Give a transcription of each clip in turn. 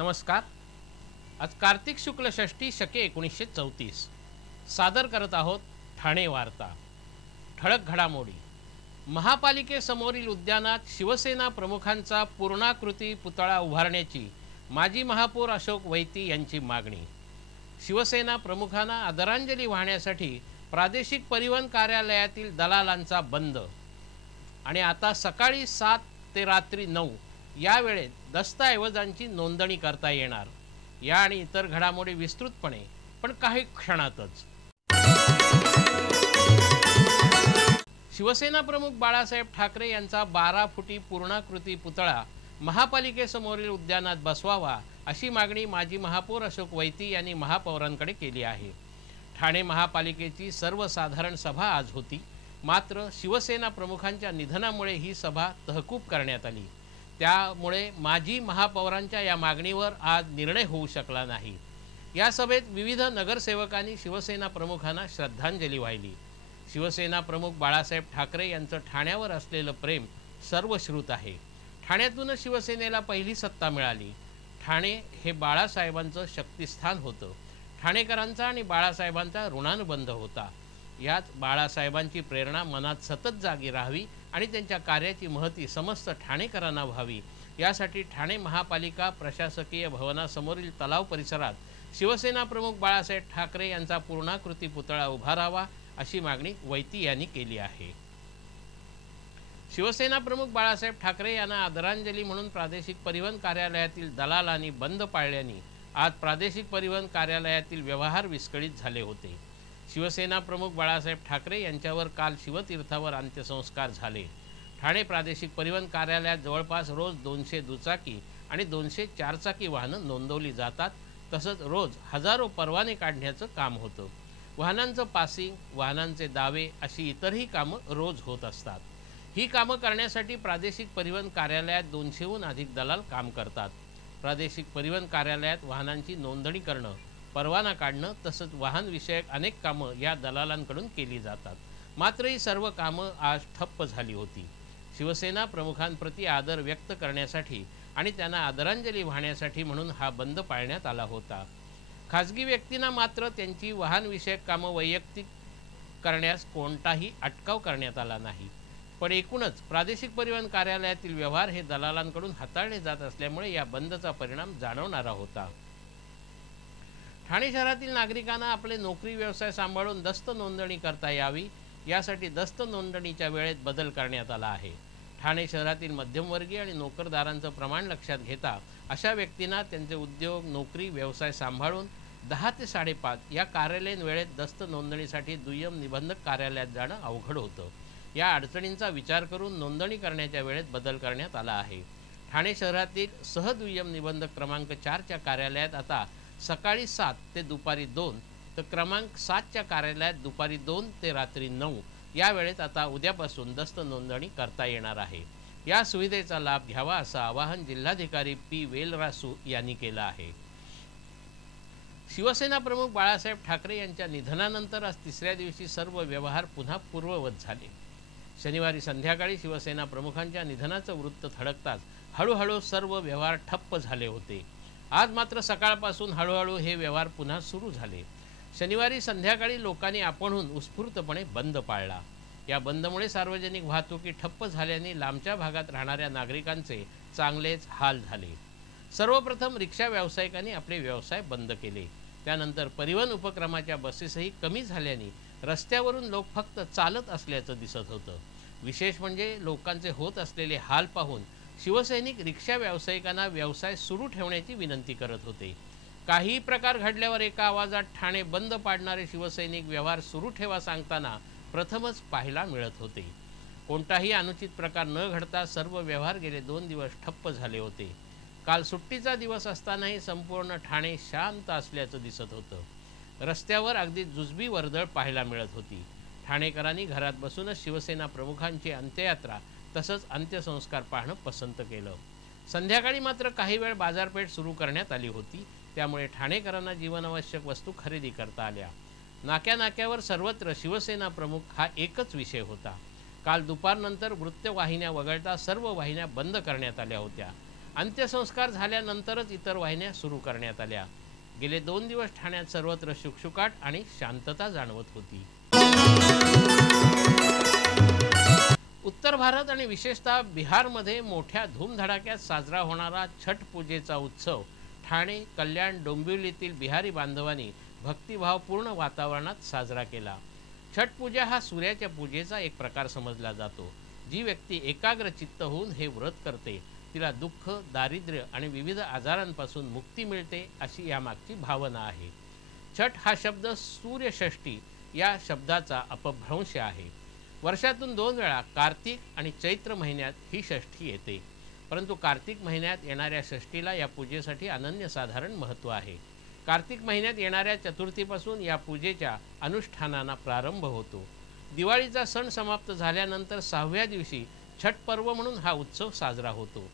नमस्कार। आज कार्तिक शुक्ल षष्ठी शके 1934 सादर करत आहोत ठाणे वार्ता। ठळक घडामोडी। महापालिकेसमोरील उद्यानात शिवसेना प्रमुखांचा पूर्णाकृती पुतळा उभारण्याची माजी महापौर अशोक वैती यांची मागणी। शिवसेना प्रमुखांना आदरांजली वाहण्यासाठी प्रादेशिक परिवहन कार्यालयातील दलालांचा बंद। आणि आता सकाळी 7 ते रात्री 9 या वेळेत दस्तऐवजांची नोंदणी करता येणार। या आणि इतर घडामोडी विस्तृतपणे पण काही क्षणातच। शिवसेना प्रमुख बाळासाहेब ठाकरे यांचा 12 फुटी पूर्णाकृती पुतळा महापालिकेसमोरील उद्यानात बसवावा अशी मागणी माजी महापौर अशोक वैती यांनी महापौरांकडे केली आहे। ठाणे महापालिकेची सर्वसाधारण सभा आज होती, मात्र शिवसेना प्रमुखांच्या निधनामुळे ही सभा तहकूब करण्यात आली। त्यामुळे माजी महापौरांच्या या मागणीवर आज निर्णय होऊ शकला नाही। या सभेत विविध नगरसेवकांनी शिवसेना प्रमुखांना श्रद्धांजली वाहिली। शिवसेना प्रमुख बाळासाहेब ठाकरे यांचं ठाण्यावर असलेलं प्रेम सर्वश्रुत आहे। ठाण्यातूनच शिवसेनेला पहिली सत्ता मिळाली। ठाणे हे बाळासाहेबांचं शक्तिस्थान होतं। ठाणेकरांचा आणि बाळासाहेबांचा ऋणानुबंध होता। यात बाळासाहेबांची प्रेरणा मनात सतत जागी राहावी आणि त्यांच्या कार्याची महती समस्त ठाणेकरांना व्हावी, यासाठी ठाणे महापालिका प्रशासकीय भवनासमोरील तलाव परिसरात शिवसेना प्रमुख बाळासाहेब ठाकरे यांचा पूर्णाकृती पुतळा उभारावा अशी मागणी वैती यांनी केली आहे। शिवसेना प्रमुख बाळासाहेब ठाकरे यांना आदरांजली म्हणून प्रादेशिक परिवहन कार्यालयातील दलालांनी बंद पाळल्याने आज प्रादेशिक परिवहन कार्यालयातील व्यवहार विस्कळीत झाले होते। शिवसेना प्रमुख बाळासाहेब ठाकरे यांच्यावर काल शिवतीर्थावर अंत्यसंस्कार झाले। ठाणे प्रादेशिक परिवहन कार्यालयात जवळपास रोज 200 दुचाकी आणि 200 चारचाकी वाहनं नोंदवली जातात। तसंच रोज हजारो परवाने काढण्याचं काम होतं। वाहनांचं पासिंग, वाहनांचे दावे अशी इतरही कामं रोज होत असतात। ही कामं करण्यासाठी प्रादेशिक परिवहन कार्यालयात 200हून अधिक दलाल काम करतात। प्रादेशिक परिवहन कार्यालयात वाहनांची नोंदणी करणं, परवाना काढणं तसंच वाहनविषयक अनेक कामं या दलालांकडून केली जातात। मात्र ही सर्व कामं आज ठप्प झाली होती। शिवसेना प्रमुखांप्रती आदर व्यक्त करण्यासाठी आणि त्यांना आदरांजली वाहण्यासाठी म्हणून हा बंद पाळण्यात आला होता। खाजगी व्यक्तींना मात्र त्यांची वाहनविषयक कामं वैयक्तिक करण्यास कोणताही अटकाव करण्यात आला नाही। पण एकूणच प्रादेशिक परिवहन कार्यालयातील व्यवहार हे दलालांकडून हाताळले जात असल्यामुळे या बंदचा परिणाम जाणवणारा होता। ठाणे शहरातील नागरिकांना आपले नोकरी व्यवसाय सांभाळून दस्त नोंदणी करता यावी, यासाठी दस्त नोंदणीच्या वेळेत बदल करण्यात आला आहे। ठाणे शहरातील मध्यमवर्गीय आणि नोकरदारांचं प्रमाण लक्षात घेता अशा व्यक्तींना त्यांचे उद्योग, नोकरी, व्यवसाय सांभाळून 10 ते 5:30 या कार्यालयीन वेळेत दस्त नोंदणीसाठी दुय्यम निबंधक कार्यालयात जाणं अवघड होतं। या अडचणींचा विचार करून नोंदणी करण्याच्या वेळेत बदल करण्यात आला आहे। ठाणे शहरातील सहदुय्यम निबंधक क्रमांक 4च्या कार्यालयात आता सकाळी 7 ते दुपारी 2 तर क्रमांक 7च्या कार्यालयात दुपारी 2 ते रात्री 9 या वेळेत आता उद्यापासून दस्त नोंदणी करता येणार आहे। या सुविधेचा लाभ घ्यावा असं आवाहन जिल्हाधिकारी पी वेलरासू यांनी केलं आहे। शिवसेना प्रमुख बाळासाहेब ठाकरे यांच्या निधनानंतर आज तिसऱ्या दिवशी सर्व व्यवहार पुन्हा पूर्ववत झाले। शनिवारी संध्याकाळी शिवसेना प्रमुखांच्या निधनाचं वृत्त थडकताच हळूहळू सर्व व्यवहार ठप्प झाले होते। आज मात्र सकाळपासून हळूहळू हे व्यवहार पुन्हा सुरू झाले। शनिवारी संध्याकाळी लोकांनी आपणहून उत्स्फूर्तपणे बंद पाळला। या बंदमुळे सार्वजनिक वाहतुकी ठप्प झाल्याने लांबच्या भागात राहणाऱ्या नागरिकांचे चांगलेच हाल झाले। सर्वप्रथम रिक्षा व्यावसायिकांनी आपले व्यवसाय बंद केले। त्यानंतर परिवहन उपक्रमाच्या बसेसही कमी झाल्याने रस्त्यावरून लोक फक्त चालत असल्याचं दिसत होतं। विशेष म्हणजे लोकांचे होत असलेले हाल पाहून शिवसैनिक रिक्षा व्यावसायिकांना व्यवसाय सुरू ठेवण्याची विनंती करत होते। काही प्रकार घडल्यावर एका आवाजात ठाणे बंद पाडणारे शिवसैनिक व्यवहार सुरू ठेवा सांगताना प्रथमच पाहायला मिळत होते। कोणताही अनुचित प्रकार न घडता सर्व व्यवहार गेले 2 दिवस ठप्प झाले होते। काल सुट्टीचा दिवस असतानाही संपूर्ण ठाणे शांत असल्याचं दिसत होतं। रस्त्यावर अगदी जुजबी वर्दळ पाहायला मिळत होती। ठाणेकरांनी घरात बसूनच शिवसेना प्रमुखांची अंत्ययात्रा तसंच अंत्यसंस्कार पाहणं पसंत केलं। संध्याकाळी मात्र काही वेळ बाजारपेठ सुरू करण्यात आली होती, त्यामुळे ठाणेकरांना जीवनावश्यक वस्तू खरेदी करता आल्या। नाक्यानाक्यावर सर्वत्र शिवसेना प्रमुख हा एकच विषय होता। काल दुपारनंतर वृत्तवाहिन्या वगळता सर्व वाहिन्या बंद करण्यात आल्या होत्या। अंत्यसंस्कार झाल्यानंतरच इतर वाहिन्या सुरू करण्यात आल्या. गेले 2 दिवस ठाण्यात सर्वत्र शुकशुकाट आणि शांतता जाणवत होती. उत्तर भारत आणि विशेषतः बिहारमध्ये मोठ्या धूमधडाक्यात साजरा होणारा छठ पूजेचा उत्सव ठाणे, कल्याण, डोंबिवलीतील बिहारी बांधवांनी भक्तिभावपूर्ण वातावरणात साजरा केला. छठ पूजा हा सूर्याच्या पूजेचा एक प्रकार समजला जातो. जी व्यक्ती एकाग्र चित्त होऊन हे व्रत करते तिला दुःख, दारिद्र्य आणि विविध आजारांपासून मुक्ती मिळते अशी यामागची भावना आहे. छठ हा शब्द सूर्यषष्ठी या शब्दाचा अपभ्रंश आहे. वर्षातून 2 वेळा कार्तिक आणि चैत्र महिन्यात ही षष्ठी येते. परंतु कार्तिक महिन्यात येणाऱ्या षष्ठीला या पूजेसाठी अनन्यसाधारण महत्त्व आहे. कार्तिक महिन्यात येणाऱ्या चतुर्थीपासून या पूजेच्या अनुष्ठानांना प्रारंभ होतो. दिवाळीचा सण समाप्त झाल्यानंतर 6व्या दिवशी छठ पर्व म्हणून हा उत्सव साजरा होतो.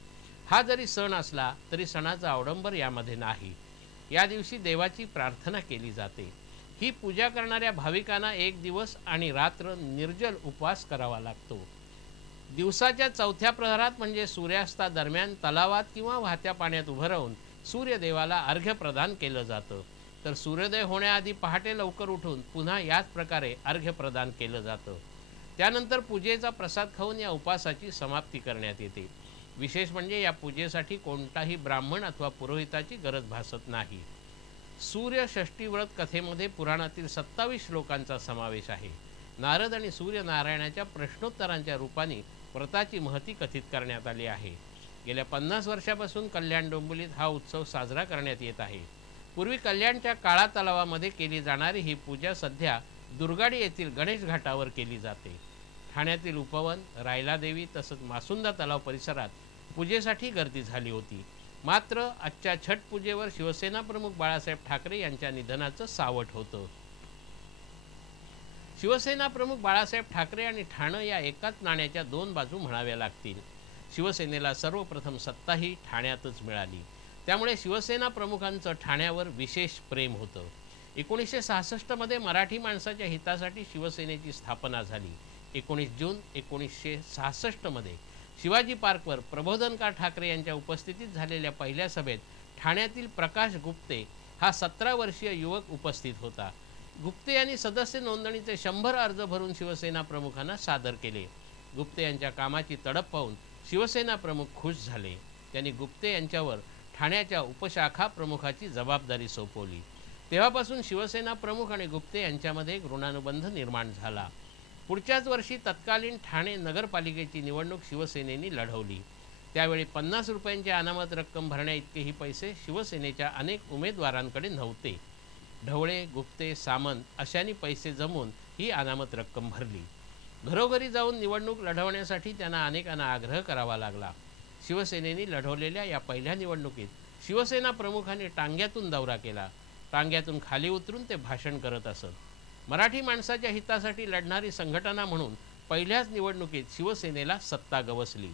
हा जरी सण असला तरी सणाचा अवडंबर यामध्ये नाही. या दिवशी देवाची प्रार्थना केली जाते. ही पूजा करणाऱ्या भाविकांना 1 दिवस आणि रात्र निर्जल उपवास करावा लागतो. दिवसाच्या 4थ्या प्रहरात म्हणजे सूर्यास्तादरम्यान तलावात किंवा वाहत्या पाण्यात उभं राहून सूर्यदेवाला अर्घ्य प्रदान केलं जातं. तर सूर्योदय होण्याआधी पहाटे लवकर उठून पुन्हा याच प्रकारे अर्घ्य प्रदान केलं जातं. त्यानंतर पूजेचा प्रसाद खाऊन या उपवासाची समाप्ती करण्यात येते. विशेष म्हणजे या पूजेसाठी कोणताही ब्राह्मण अथवा पुरोहिताची गरज भासत नाही. सूर्यषष्ठी व्रत कथेमध्ये पुराणातील 27 श्लोकांचा समावेश आहे. नारद आणि सूर्यनारायणाच्या प्रश्नोत्तरांच्या रूपाने व्रताची महती कथित करण्यात आली आहे. गेल्या 50 वर्षापासून कल्याण डोंबिवलीत हा उत्सव साजरा करण्यात येत आहे. पूर्वी कल्याणच्या काळा तलावामध्ये केली जाणारी ही पूजा सध्या दुर्गाडी येथील गणेश घाटावर केली जाते. ठाण्यातील उपवन, रायलादेवी तसंच मासुंदा तलाव परिसरात पूजेसाठी गर्दी झाली होती. मात्र आजच्या छठ पूजेवर शिवसेना प्रमुख बाळासाहेब ठाकरे यांच्या निधनाचं सावट होतं. शिवसेना प्रमुख बाळासाहेब ठाकरे आणि ठाणं या एकाच नाण्याच्या 2 बाजू म्हणाव्या लागतील. शिवसेनेला सर्वप्रथम सत्ताही ठाण्यातच मिळाली. त्यामुळे शिवसेना प्रमुखांचं ठाण्यावर विशेष प्रेम होतं. 1966 मध्ये मराठी माणसाच्या हितासाठी शिवसेनेची स्थापना झाली. 19 जून 1966 मध्ये शिवाजी पार्कवर प्रबोधनकार ठाकरे यांच्या उपस्थितीत झालेल्या पहिल्या सभेत ठाण्यातील प्रकाश गुप्ते हा 17 वर्षीय युवक उपस्थित होता. गुप्ते यांनी सदस्य नोंदणीचे 100 अर्ज भरून शिवसेना प्रमुखांना सादर केले. गुप्ते यांच्या कामाची तडप पाहून शिवसेना प्रमुख खुश झाले. त्यांनी गुप्ते यांच्यावर ठाण्याच्या उपशाखा प्रमुखाची जबाबदारी सोपवली. तेव्हापासून शिवसेना प्रमुख आणि गुप्ते यांच्यामध्ये एक ऋणानुबंध निर्माण झाला. पुढच्याच वर्षी तत्कालीन ठाणे नगरपालिकेची निवडणूक शिवसेनेने लढवली. त्यावेळी 50 रुपयांची अनामत रक्कम भरण्या इतकेही पैसे शिवसेनेच्या अनेक उमेदवारांकडे नव्हते. ढवळे, गुप्ते, सामंत अशांनी पैसे जमवून ही अनामत रक्कम भरली. घरोघरी जाऊन निवडणूक लढवण्यासाठी त्यांना अनेकांना आग्रह करावा लागला. शिवसेनेने लढवलेल्या या पहिल्या निवडणुकीत शिवसेना प्रमुखांनी टांग्यातून दौरा केला. टांग्यातून खाली उतरून ते भाषण करत असत. मराठी माणसाच्या हितासाठी लढणारी संघटना म्हणून पहिल्याच निवडणुकीत शिवसेनेला सत्ता गवसली.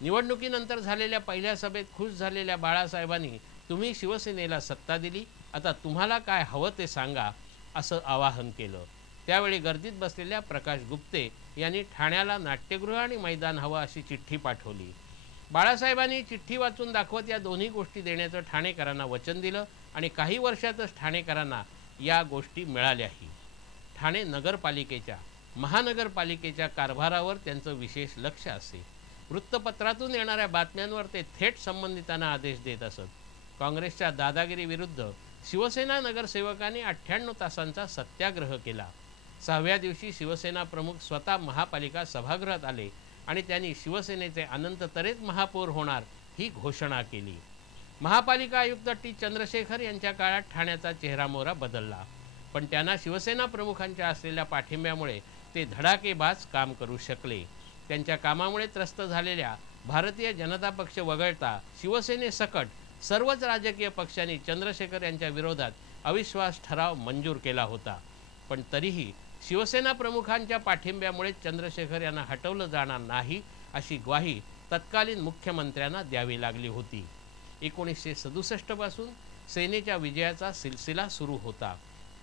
निवडणुकीनंतर झालेल्या पहिल्या सभेत खुश झालेल्या बाळासाहेबांनी तुम्ही शिवसेनेला सत्ता दिली, आता तुम्हाला काय हवं ते सांगा असं आवाहन केलं. त्यावेळी गर्दीत बसलेल्या प्रकाश गुप्ते यांनी ठाण्याला नाट्यगृह आणि मैदान हवं अशी चिठ्ठी पाठवली. बाळासाहेबांनी चिठ्ठी वाचून दाखवत या दोन्ही गोष्टी देण्याचं ठाणेकरांना वचन दिलं आणि काही वर्षातच ठाणेकरांना या गोष्टी मिळाल्याही. ठाणे नगरपालिकेच्या, महानगरपालिकेच्या कारभारावर त्यांचं विशेष लक्ष असे. वृत्तपत्रातून येणाऱ्या बातम्यांवर ते थेट संबंधितांना आदेश देत असत. काँग्रेसच्या दादागिरीविरुद्ध शिवसेना नगरसेवकांनी 98 तासांचा सत्याग्रह केला. 6व्या दिवशी शिवसेना प्रमुख स्वतः महापालिका सभागृहात आले आणि त्यांनी शिवसेनेचे अनंत तरेच महापौर होणार ही घोषणा केली. महापालिका आयुक्त टी चंद्रशेखर यांच्या काळात ठाण्याचा चेहरामोहरा बदलला, पण त्यांना शिवसेना प्रमुखांच्या असलेल्या पाठिंब्यामुळे ते धडाकेबाज काम करू शकले. त्यांच्या कामामुळे त्रस्त झालेल्या भारतीय जनता पक्ष वगळता शिवसेनेसकट सर्वच राजकीय पक्षांनी चंद्रशेखर यांच्या विरोधात अविश्वास ठराव मंजूर केला होता. पण तरीही शिवसेना प्रमुखांच्या पाठिंब्यामुळे चंद्रशेखर यांना हटवलं जाणार नाही अशी ग्वाही तत्कालीन मुख्यमंत्र्यांना द्यावी लागली होती. 1967 पासून सेनेच्या विजयाचा सिलसिला सुरू होता.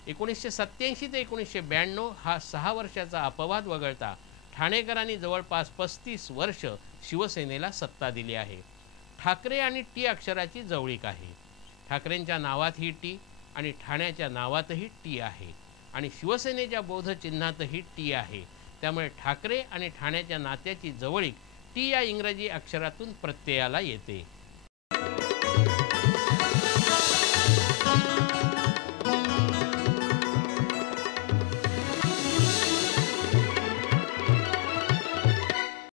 1987 ते 1992 हा 6 वर्षाचा अपवाद वगळता ठाणेकरांनी जवळपास 35 वर्ष शिवसेनेला सत्ता दिली आहे. ठाकरे आणि टी अक्षराची जवळीक आहे. ठाकरेंच्या नावातही टी आणि ठाण्याच्या नावातही टी आहे आणि शिवसेनेच्या बौद्ध चिन्हातही टी आहे. त्यामुळे ठाकरे आणि ठाण्याच्या नात्याची जवळीक टी या इंग्रजी अक्षरातून प्रत्ययाला येते.